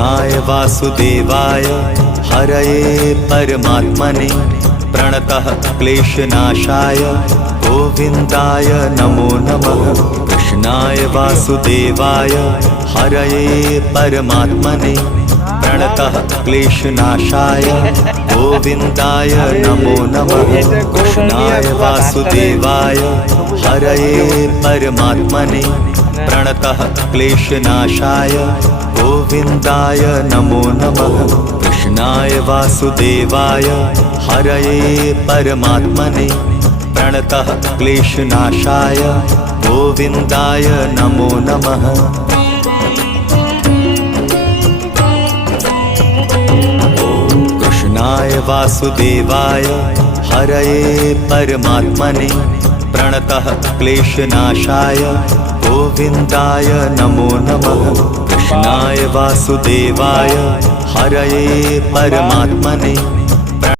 कृष्णाय वासुदेवाय हरये परमात्मने प्रणतः क्लेशनाशाय गोविन्दाय नमो नमः। कृष्णाय वासुदेवाय हरये परमात्मने प्रणतः क्लेशनाशाय गोविन्दाय नमो नमः। कृष्णाय वासुदेवाय हरये परमात्मने प्रणतः क्लेशनाशाय गोविन्दाय नमो नमः। कृष्णाय वासुदेवाय हरये परमात्मने प्रणतः क्लेशनाशाय गोविन्दाय नमो नमः। कृष्णाय वासुदेवाय हरये परमात्मने प्रणतः क्लेशनाशाय गोविन्दाय नमो नमः। कृष्णाय वासुदेवाय हरये परमात्मने